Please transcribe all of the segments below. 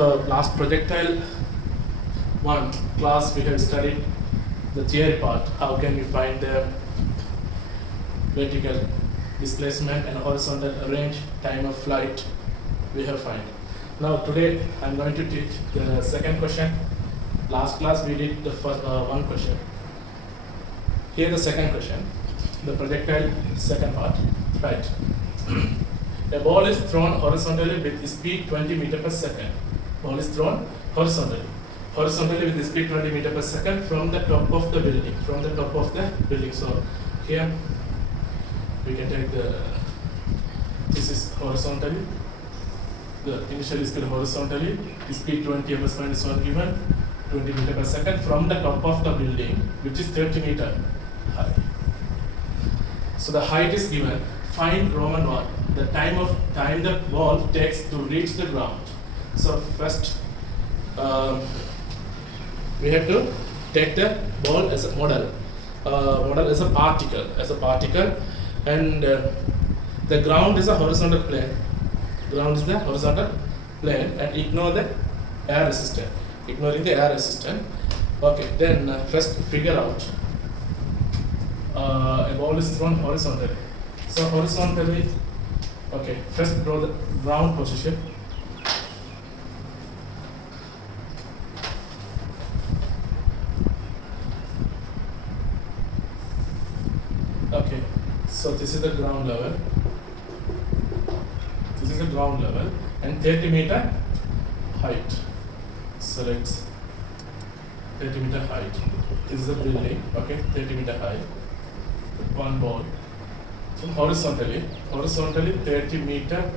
last projectile one class we have studied the theory part. How can we find the vertical displacement and horizontal range, time of flight we have find. Now today I am going to teach the second question. Last class we did the first one question. Here the second question, the projectile second part. Right. A ball is thrown horizontally with speed 20 meters per second. Ball is thrown horizontally with the speed 20 meters per second from the top of the building. So here we can take this is horizontally, the initial speed horizontally, the speed 20 ms minus 1 given, 20 meters per second from the top of the building, which is 30 meters high. So the height is given. Find Roman 1, the time the ball takes to reach the ground. So first we have to take the ball as a model as a particle, and the ground is a horizontal plane. And ignore the air resistance. Ignoring the air resistance. Okay, then first figure out a ball is thrown horizontally. So horizontally, okay, first draw the ground position. Okay, so this is the ground level. And 30 meter height. So let's 30 meter height. This is the building. Okay, 30 meter height. One ball. So horizontally 30 meter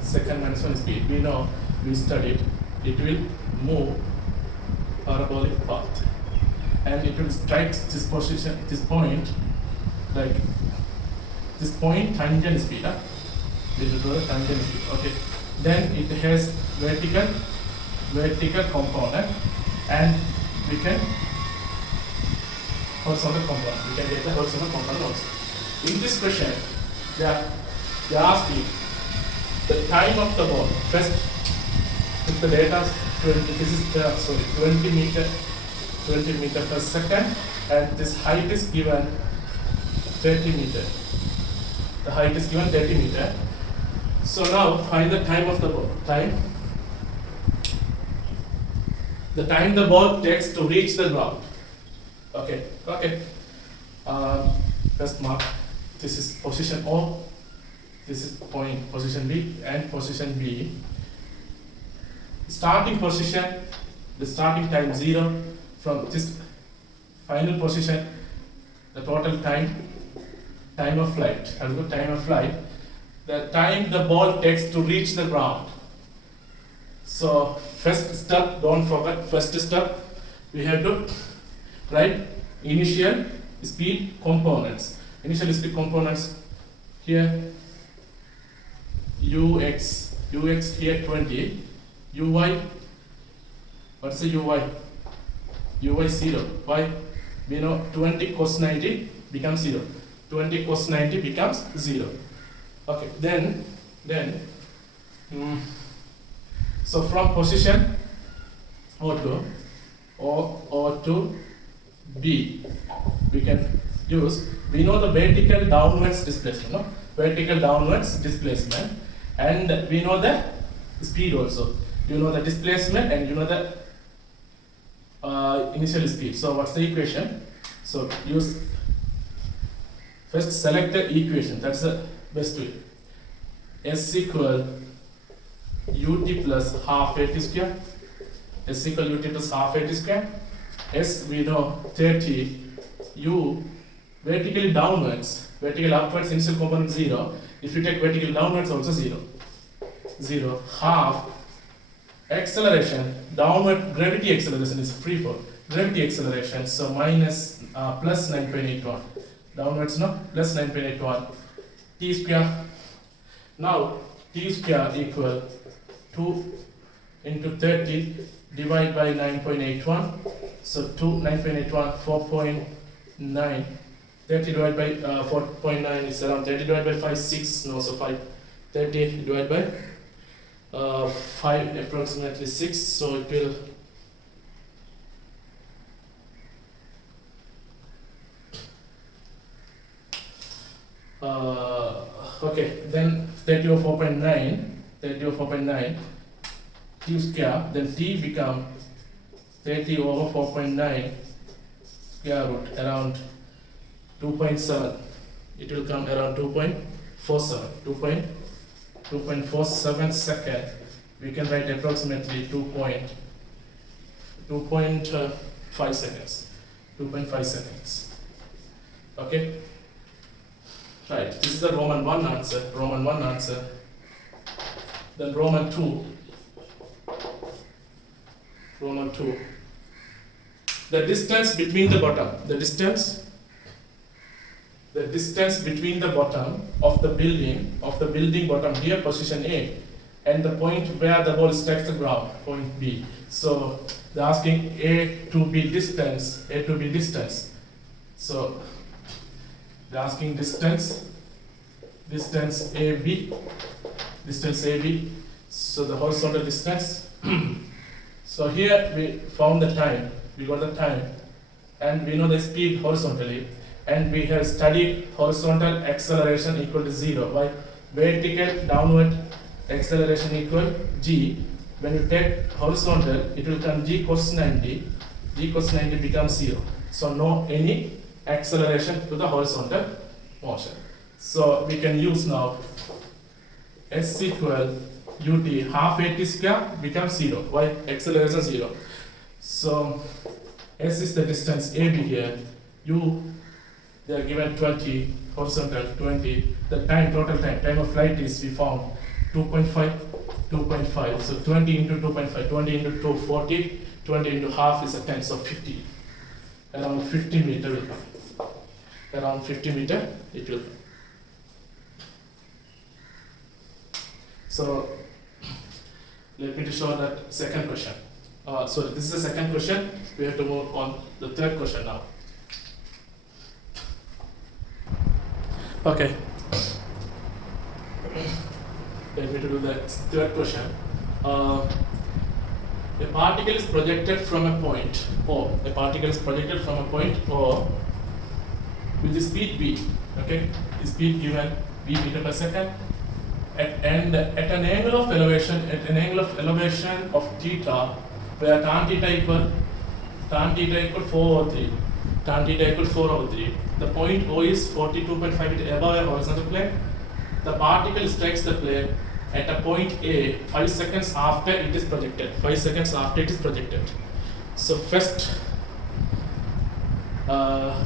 second minus 1 speed. We know, we studied, it will move parabolic path, and it will strike this position, this point, like this point tangent speed. We will draw the tangent speed. Okay. Then it has vertical component, and we can horizontal component. We can get the horizontal component also. In this question, they are asking the time of the ball. First, if the data 20 meter per second, and this height is given 30 meter. The height is given 30 meter. So now find the time of the ball. The time the ball takes to reach the ground. Okay. First mark. This is position O. This is point position B and position B. Starting position, the starting time 0 from this final position. The total time of flight. I'll go time of flight. The time the ball takes to reach the ground. So first step, don't forget, first step we have to write initial speed components. Here ux here 20, uy, what's the uy 0. Why? We know 20 cos 90 becomes 0. 20 cos 90 becomes 0. Okay, then so from position O to B, we can use, we know the vertical downwards displacement, and we know the speed also. You know the displacement and you know the initial speed. So what's the equation? So use, first select the equation. That's the best way. S equal ut plus half at square. S equal ut plus half at square. S we know 30. U vertically downwards, vertical upwards, initial component 0. If you take vertical downwards, also 0. Half acceleration, downward gravity acceleration is free fall. Gravity acceleration, so minus plus 9.81. Downwards, no? Plus 9.81. T square. Now T square equal 2 into 30 divided by 9.81. So 9.81, 4.9. 30 divided by 4.9 is around 30 divided by 5, 6. No, so 5. 30 divided by 5 approximately 6, so it will okay, then 30 over 4.9 t square, then t become 30 over 4.9 square root around 2.7. It will come around 2.47 second. We can write approximately 2.5 seconds. 2.5 seconds. Okay. Right. This is the Roman 1 answer. Roman 1 answer. Then Roman 2. Roman 2. The distance between the bottom. The distance between the bottom of the building bottom here, position A, and the point where the ball strikes the ground, point B. So they're asking A to B distance. So they're asking distance AB. So the horizontal distance. So here we found the time. We got the time, and we know the speed horizontally. And we have studied horizontal acceleration equal to 0. Why? Vertical downward acceleration equal g. When you take horizontal, it will come g cos 90. G cos 90 becomes 0. So no any acceleration to the horizontal motion. So we can use now s equal ut half at square becomes 0. Why? Acceleration 0. So s is the distance AB here. U, they are given 20, horizontal 20. The time of flight is, we found 2.5. So 20 into 2.5, 20 into 2, 40, 20 into half is a 10, so 50. Around 50 meter will come. Around 50 meter it will come. So let me to show that second question. So this is the second question. We have to move on the third question now. Okay. Let me to do the third question. A particle is projected from a point O. A particle is projected from a point O with the speed v. Okay, the speed given v meter per second, at an angle of elevation of theta, where tan theta equal 4 over 3. The point O is 42.5 meters above a horizontal plane. The particle strikes the plane at a point A 5 seconds after it is projected. So first,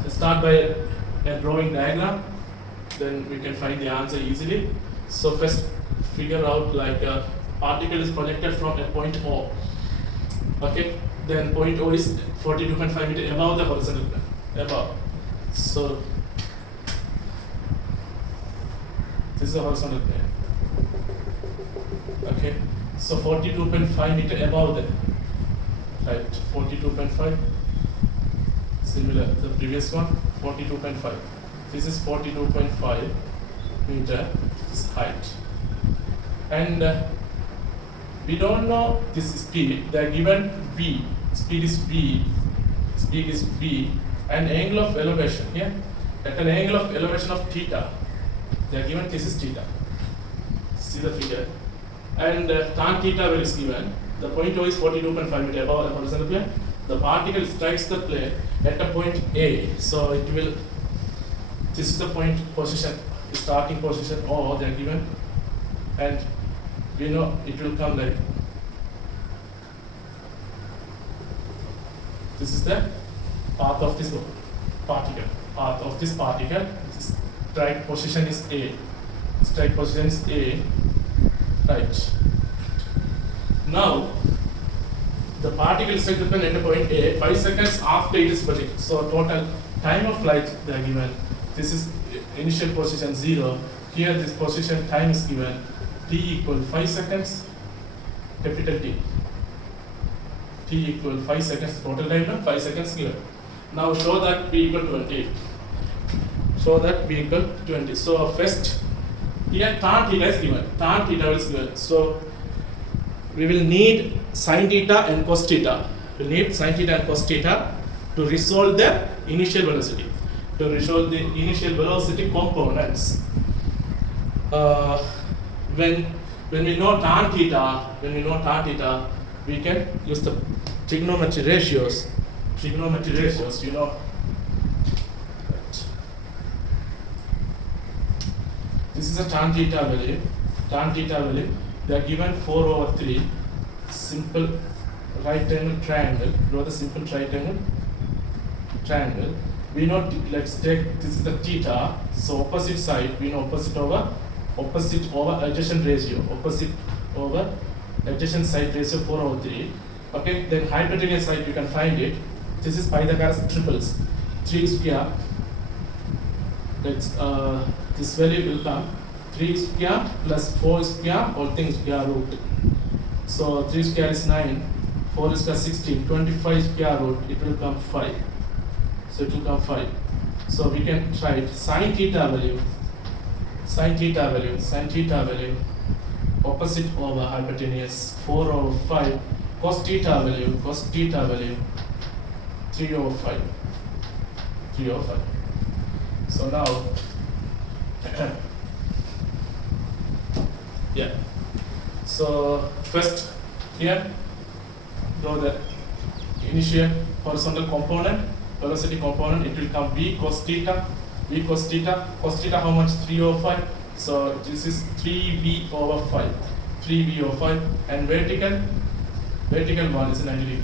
start by a drawing diagram. Then we can find the answer easily. So first, figure out like a particle is projected from a point O. Okay. Then point O is 42.5 meters above the horizontal plane. So this is the horizontal plane. Okay. So 42.5 meters above that. Right. 42.5. Similar the previous one. 42.5. This is 42.5 meter. This is height. And we don't know this speed. They are given v. Speed is v, and angle of elevation here. At an angle of elevation of theta, they are given this is theta. See the figure. And tan theta is given. The point O is 42.5 meters above the horizontal plane. The particle strikes the plane at a point A. So it will. This is the point position, starting position O. They are given, and we know it will come like. This is the path of this particle. Strike position is A. Right. Now, the particle strikes the plane at a point A 5 seconds after it is projected. So total time of flight they are given. This is initial position 0. Here this position time is given. T equal 5 seconds. Capital T. T equal 5 seconds. Total time now 5 seconds given. Now show that p equal 20. So first, here tan theta is given. So we will need sin theta and cos theta. We need sin theta and cos theta to resolve the initial velocity. To resolve the initial velocity components. When we know tan theta, we can use the trigonometry ratios. Trigonometry ratios, you know. This is a tan theta value. Tan theta value. They are given 4/3. Simple right angle triangle. Draw the simple right angle triangle. We know, let's take, this is the theta. So opposite side, we know opposite over adjacent ratio. Opposite over adjacent side ratio 4/3. Okay, then hypotenuse side you can find it. This is Pythagoras triples. 3 square. Let's this value will come 3 square plus 4 square, all things square root. So 3 square is 9, 4 square 16, 25 square root, it will come 5. So it will come 5. So we can write sin theta value, opposite over hypotenuse 4/5, cos theta value, 3/5. So now, yeah. So first here, draw the initial horizontal component, velocity component. It will come v cos theta. Cos theta how much? 3/5. So this is 3v/5. And vertical one is 90 degree.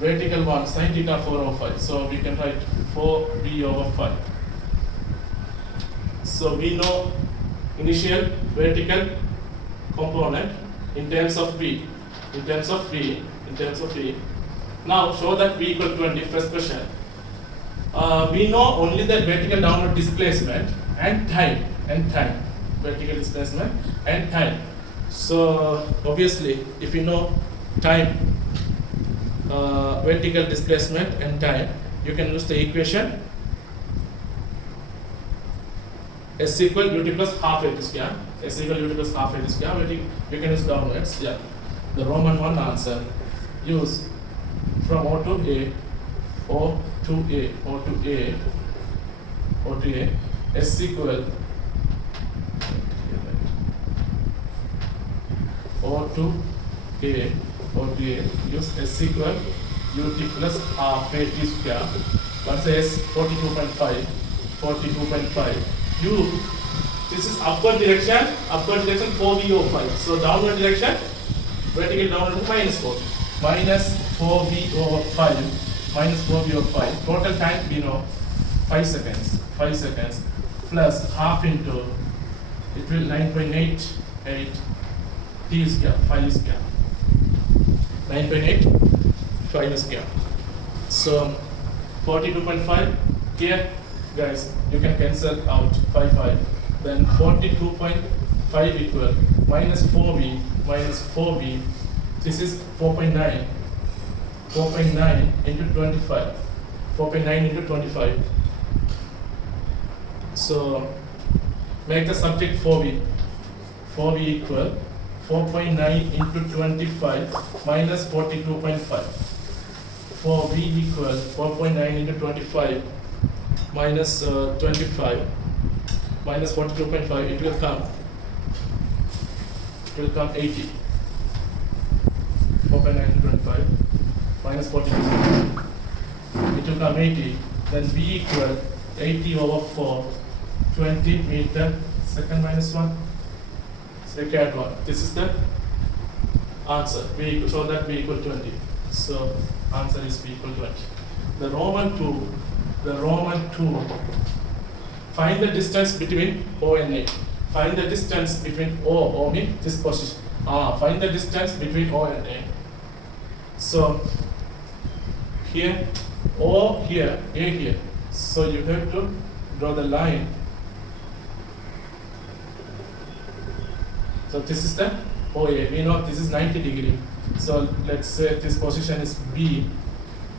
Vertical one sin theta 4/5. So we can write 4v/5. So we know initial vertical component in terms of v. Now show that v equal 20. First question. We know only the vertical downward displacement and time. Vertical displacement and time. So obviously, if you know time, vertical displacement and time, you can use the equation S equal ut plus half at square. You can use downwards. Yeah. The Roman 1 answer. Use from O to A. S equal O to A. Use S equal ut plus half at square. What's S? 42.5. This is upward direction 4v/5. So downward direction, vertical downward minus 4. Minus 4v/5. Total time we know 5 seconds. Plus half into, it will 9.88 t square, 5 square. 9.8 square. So 42.5 here, guys, you can cancel out 5. Then 42.5 equal minus 4v. This is 4.9 into 25. 4.9 into 25. So make the subject 4v. 4v equal 4.9 into 25 minus 42.5. 4v equal 4.9 into 25 minus 25 minus 42.5. It will come 80. 4.9 into 25 minus 42. It will come 80. Then v equal 80/4, 20 meter second minus 1. Required one. This is the answer. So that v equal 20. So answer is v equal 20. The Roman 2. Find the distance between O and A. Find the distance between O means this position. Find the distance between O and A. So here, O here, A here. So you have to draw the line. So this is the OA. We know this is 90 degree. So let's say this position is B.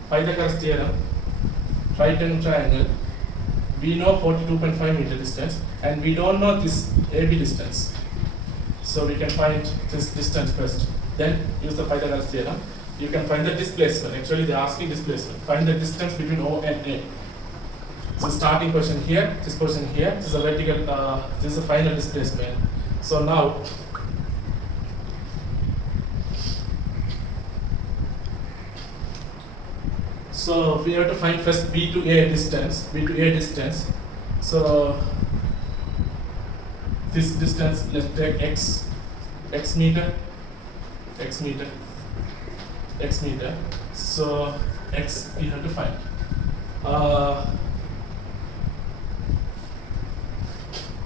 Pythagoras theorem, right angle triangle. We know 42.5 meter distance, and we don't know this AB distance. So we can find this distance first. Then use the Pythagoras theorem. You can find the displacement. Actually, they are asking displacement. Find the distance between O and A. So starting position here, this position here. This is a vertical. This is the final displacement. So now, so we have to find first B to A distance. B to A distance. So this distance, let's take x meter. So x we have to find.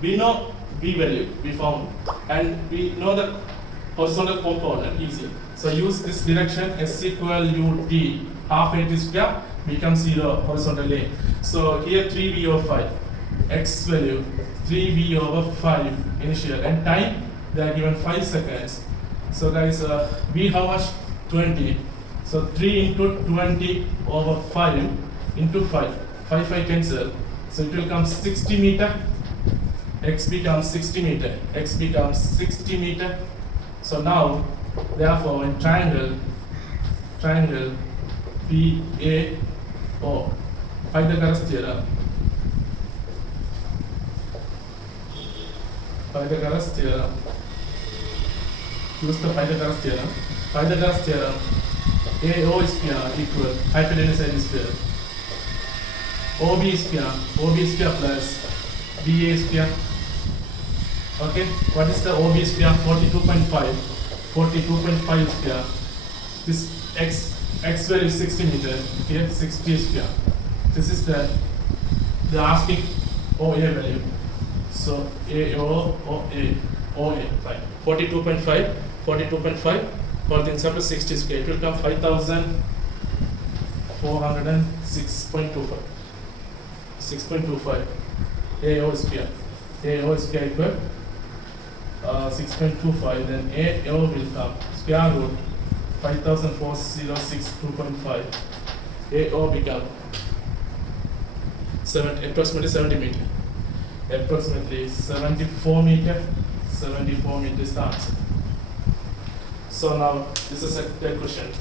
We know b value, we found, and we know the horizontal component easy. So use this direction, s equal ut, half at square becomes 0 horizontally. So here 3v over 5, x value 3v over 5 initial, and time they are given 5 seconds. So guys, v how much? 20. So 3 into 20 over 5 into 5. 5 cancel. So it will come 60 meter. X becomes 60 meter. X becomes 60 meter. So now, therefore, in triangle PAO, Pythagoras theorem. Use the Pythagoras theorem. Pythagoras theorem. AO is equal hypotenuse side is square. OB is square plus BA square. Okay, what is the OB square? 42.5. 42.5 square. This x value is 60 meter. Here 60 square. This is the asking OA value. So OA, fine. 42.5 for the example 60 square. It will come 5,406.25. 6.25. AO square equal 6.25. Then AO will come square root 5,406.2.5. AO become approximately 70 meter. Approximately 74 meter. 74 meter is the answer. So now this is a third question.